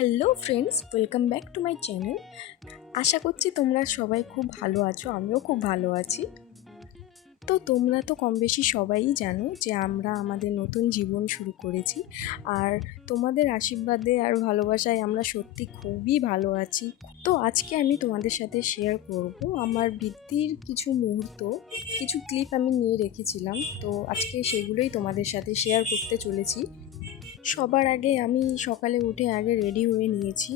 Hello friends, welcome back to my channel. আশা করছি তোমরা সবাই খুব ভালো আছো, আমিও খুব ভালো আছি। তো তোমরা তো কম বেশি সবাই জানো যে আমরা আমাদের নতুন জীবন শুরু করেছি, আর তোমাদের আশীর্বাদে আর ভালোবাসায় আমরা সত্যি খুবই ভালো আছি। তো আজকে আমি তোমাদের সাথে শেয়ার করব আমার বৃদ্ধির কিছু মুহূর্ত, কিছু ক্লিপ আমি নিয়ে রেখেছিলাম। তো আজকে সেগুলোই তোমাদের সাথে শেয়ার করতে চলেছি। সবার আগে আমি সকালে উঠে আগে রেডি হয়ে নিয়েছি।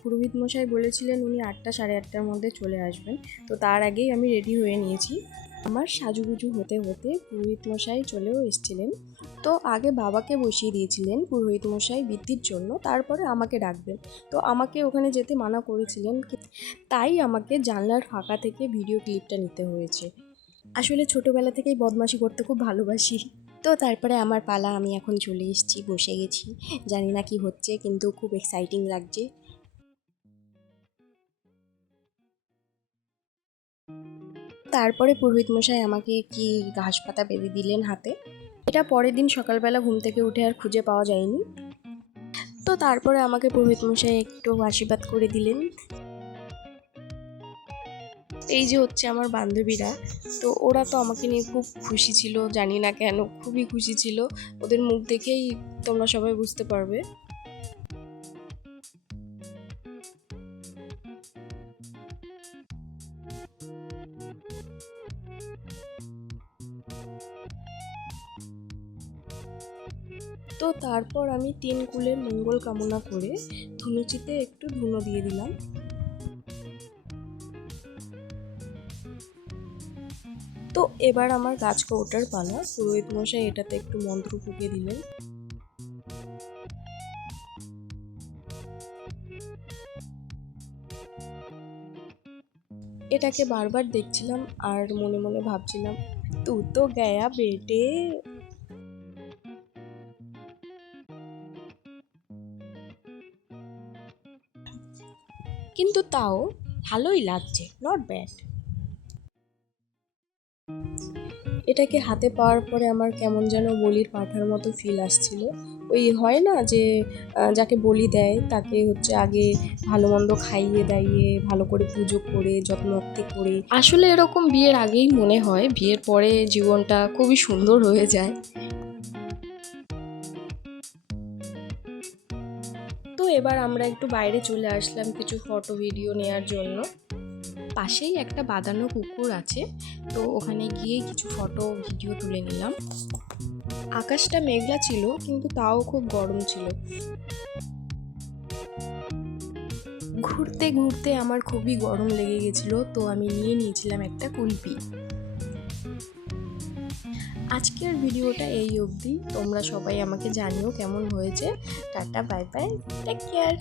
পুরোহিত মশাই বলেছিলেন উনি 8টা সাড়ে 8টার মধ্যে চলে আসবেন, তো তার আগেই আমি রেডি হয়ে নিয়েছি। আমার সাজুগুজু হতে হতে পুরোহিত মশাই চলেও এসেছিলেন। তো আগে বাবাকে বসিয়ে দিয়েছিলেন পুরোহিত মশাই বৃদ্ধির জন্য, তারপরে আমাকে ডাকবেন। তো আমাকে ওখানে যেতে মানা করেছিলেন, তাই আমাকে জানলার ফাঁকা থেকে ভিডিও ক্লিপটা নিতে হয়েছে। আসলে ছোটোবেলা থেকেই বদমাশি করতে খুব ভালোবাসি। তো তারপরে আমার পালা, আমি এখন চলে এসেছি, বসে গেছি। জানি না কি হচ্ছে, কিন্তু খুব এক্সাইটিং লাগছে। তারপরে পুরোহিত মশাই আমাকে কি ঘাস পাতা বেঁধে দিলেন হাতে। এটা পরের দিন সকালবেলা ঘুম থেকে উঠে আর খুঁজে পাওয়া যায়নি। তো তারপরে আমাকে পুরোহিত মশাই একটু আশীর্বাদ করে দিলেন। এই যে হচ্ছে আমার বান্ধবীরা, তো ওরা তো আমাকে নিয়ে খুব খুশি ছিল, জানি না কেন খুবই খুশি ছিল। ওদের মুখ দেখেই তোমরা সবাই বুঝতে পারবে। তো তারপর আমি 3 কুলের মঙ্গল কামনা করে ধুনুচিতে একটু ধুনো দিয়ে দিলাম। তো এবার আমার গাছ কৌটার পালা। পুরোহিত মশাই এটাতে একটু মন্ত্র ফুঁকে দিলেন। এটাকে বারবার দেখছিলাম আর মনে মনে ভাবছিলাম, তু তো গয়া বেটে। কিন্তু তাও ভালোই লাগছে, নট ব্যাড। এটাকে হাতে পাওয়ার পরে আমার কেমন যেন বলির পাঁঠার মতো ফিল আসছিল। ওই হয় না যে যাকে বলি দেয় তাকে হচ্ছে আগে ভালো মন্দ খাইয়ে দাইয়ে ভালো করে পুজো করে যত্নআত্তি করে, আসলে এরকম বিয়ের আগেই মনে হয়, বিয়ের পরে জীবনটা খুবই সুন্দর হয়ে যায়। তো এবার আমরা একটু বাইরে চলে আসলাম কিছু ফটো ভিডিও নেওয়ার জন্য। পাশেই একটা বাঁধানো পুকুর আছে, তো ওখানে গিয়ে কিছু ফটো ভিডিও তুলে নিলাম। আকাশটা মেঘলা ছিল, কিন্তু তাও খুব গরম ছিল। ঘুরতে ঘুরতে আমার খুবই গরম লেগে গেছিলো, তো আমি নিয়ে নিয়েছিলাম একটা কুলপি। আজকের ভিডিওটা এই অবধি। তোমরা সবাই আমাকে জানিও কেমন হয়েছে। Tata, bye bye, take care.